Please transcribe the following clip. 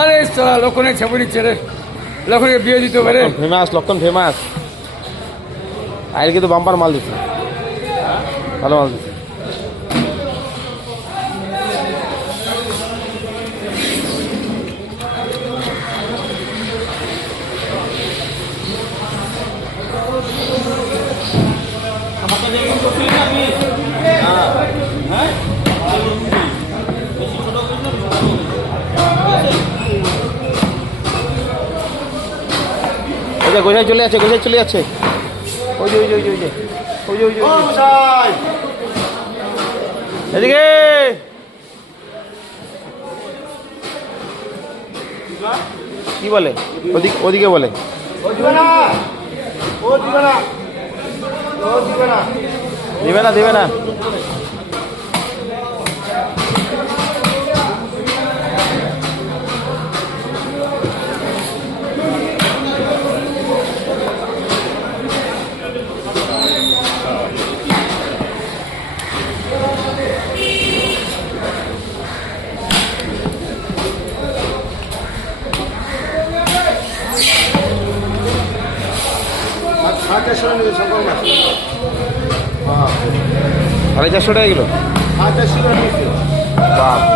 আরে সালা লক্ষণের ছবি নিচ্ছে রে, লক্ষণকে বিয়ে দিতে পারে। ফেমাস লক্ষণ ফেমাস। আইল কিন্তু বাম্পার মাল দিচ্ছে, ভালো মাল দিচ্ছে। গোসাই চলে যাচ্ছে, গোসাই চলে যাচ্ছে। ওই যে ওই যে ওই যে ওই যে ওই যে ওই যে এদিকে কি বলে, ওদিকে ওদিকে বলে দিবে না দিবে না। সাড়ে 400 টাকা কিলো। বাপ